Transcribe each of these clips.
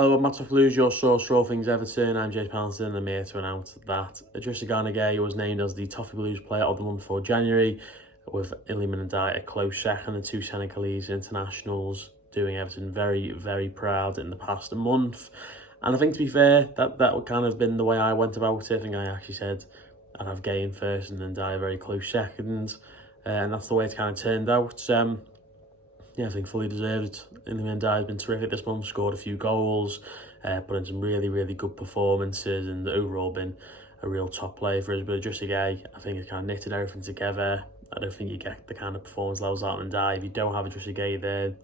Hello, I'm Toffee Blues, your source for all things Everton. I'm James Pallinston and I'm here to announce that Idrissa Gueye was named as the Toffee Blues Player of the month for January, with Iliman Ndiaye a close second, the two Senegalese internationals doing Everton very, very proud in the past month. And I think, to be fair, that would kind of been the way I went about it. I think I actually said I'd have Gueye in first and then Ndiaye very close second. And that's the way it's kind of turned out. Yeah, I think fully deserved. Iliman Ndiaye has been terrific this month, scored a few goals, put in some really, really good performances, and overall been a real top player for us. But Idrissa Gueye, I think, has kind of knitted everything together. I don't think you get the kind of performance levels out of Ndiaye if you don't have Idrissa Gueye there,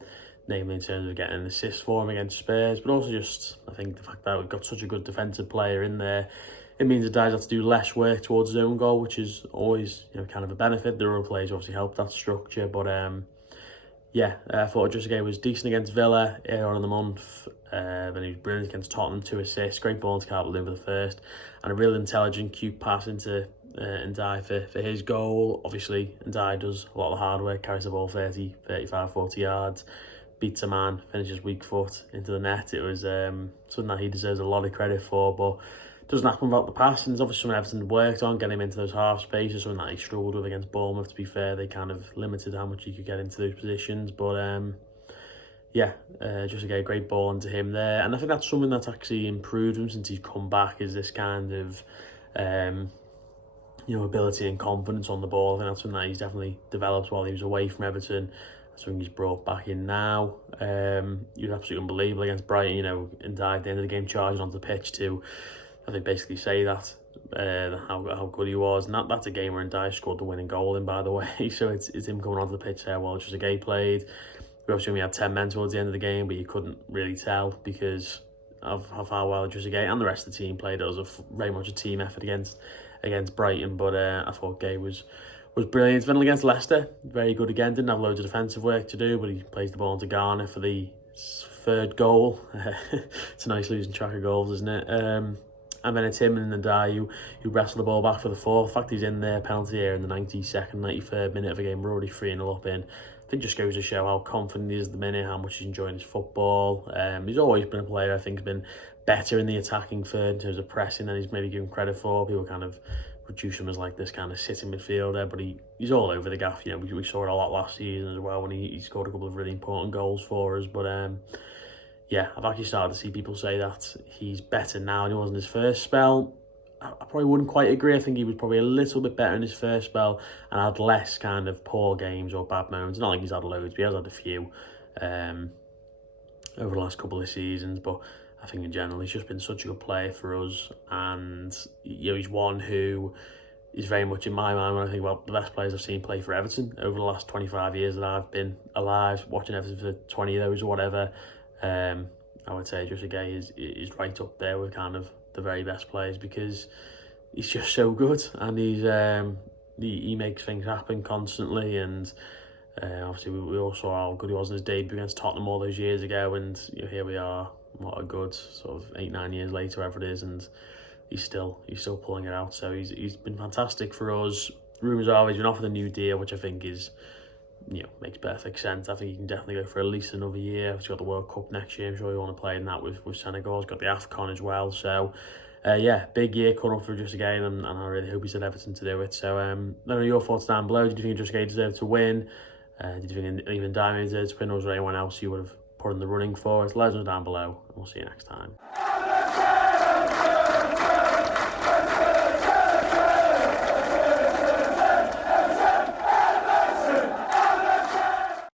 namely in terms of getting an assist for him against Spurs, but also just, I think, the fact that we've got such a good defensive player in there. It means that Ndiaye has to do less work towards his own goal, which is always, kind of a benefit. The other players obviously help that structure, but yeah, I thought Idrissa Gueye was decent against Villa earlier on in the month. Then he was brilliant against Tottenham, 2 assists, great ball into Calvert-Lewin for the first, and a real intelligent, cute pass into Ndiaye for his goal. Obviously, Ndiaye does a lot of the hard work, carries the ball 30, 35, 40 yards, beats a man, finishes weak foot into the net. It was something that he deserves a lot of credit for, but doesn't happen without the pass, and it's obviously something Everton worked on, getting him into those half spaces, something that he struggled with against Bournemouth. To be fair, they kind of limited how much he could get into those positions, but yeah, just a great ball into him there, and I think that's something that's actually improved him since he's come back, is this kind of ability and confidence on the ball. I think that's something that he's definitely developed while he was away from Everton. That's something he's brought back in now. You're absolutely unbelievable against Brighton, and Ndiaye at the end of the game charging onto the pitch to, I think, basically say that how good he was, and that's a game where Ndiaye scored the winning goal in, by the way. So it's him coming onto the pitch there while Idrissa Gueye played. We obviously only had 10 men towards the end of the game, but you couldn't really tell because of how well Idrissa Gueye and the rest of the team played. It was very much a team effort against Brighton, but I thought Gueye was brilliant. Then against Leicester, very good again. Didn't have loads of defensive work to do, but he plays the ball into Garner for the third goal. It's a nice losing track of goals, isn't it? And then it's him and Ndiaye who wrestle the ball back for the fourth. In fact, he's in there, penalty here in the 92nd, 93rd minute of a game. We're already 3-0 up in. I think just goes to show how confident he is at the minute, how much he's enjoying his football. He's always been a player, I think, has been better in the attacking third in terms of pressing than he's maybe given credit for. People kind of reduce him as like this kind of sitting midfielder, but he's all over the gaff. We saw it a lot last season as well when he scored a couple of really important goals for us. But yeah, I've actually started to see people say that he's better now than he was in his first spell. I probably wouldn't quite agree. I think he was probably a little bit better in his first spell and had less kind of poor games or bad moments. Not like he's had loads, but he has had a few over the last couple of seasons. But I think in general, he's just been such a good player for us. And he's one who is very much in my mind when I think about the best players I've seen play for Everton over the last 25 years that I've been alive, watching Everton for 20 of those or whatever. I would say Idrissa Gueye is right up there with kind of the very best players because he's just so good, and he makes things happen constantly. And obviously we all saw how good he was in his debut against Tottenham all those years ago, and here we are, what a good sort of 8-9 years later, whatever it is, and he's still pulling it out. So he's been fantastic for us. Rumours are he's been offered a new deal, which I think is, makes perfect sense. I think he can definitely go for at least another year. He's got the World Cup next year. I'm sure you want to play in that with Senegal. He's got the AFCON as well. So, yeah, big year coming up for Idrissa Gueye, and I really hope he's at Everton to do it. So, let me know your thoughts down below. Did you think Idrissa Gueye deserved to win? Did you think even Diamond deserved to win, or was there anyone else you would have put in the running for us? Let us know down below, and we'll see you next time.